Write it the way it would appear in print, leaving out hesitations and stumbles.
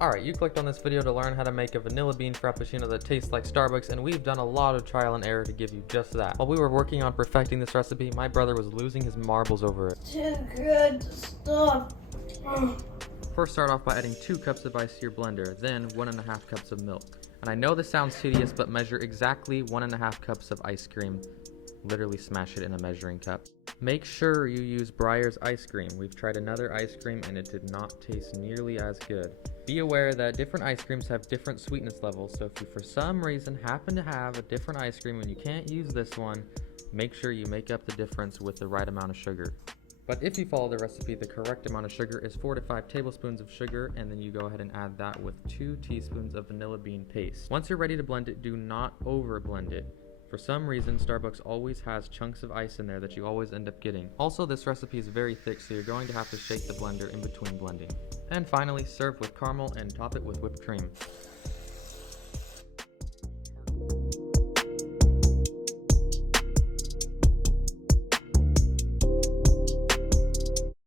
Alright, you clicked on this video to learn how to make a vanilla bean frappuccino that tastes like Starbucks, and we've done a lot of trial and error to give you just that. While we were working on perfecting this recipe, my brother was losing his marbles over it. Too good stuff. First, start off by adding 2 cups of ice to your blender, then 1.5 cups of milk. And I know this sounds tedious, but measure exactly 1.5 cups of ice cream. Literally smash it in a measuring cup. Make sure you use Breyer's ice cream. We've tried another ice cream and it did not taste nearly as good. Be aware that different ice creams have different sweetness levels, so if you for some reason happen to have a different ice cream and you can't use this one, make sure you make up the difference with the right amount of sugar. But if you follow the recipe, the correct amount of sugar is 4 to 5 tablespoons of sugar, and then you go ahead and add that with 2 teaspoons of vanilla bean paste. Once you're ready to blend it, do not over blend it. For some reason, Starbucks always has chunks of ice in there that you always end up getting. Also, this recipe is very thick, so you're going to have to shake the blender in between blending. And finally, serve with caramel and top it with whipped cream.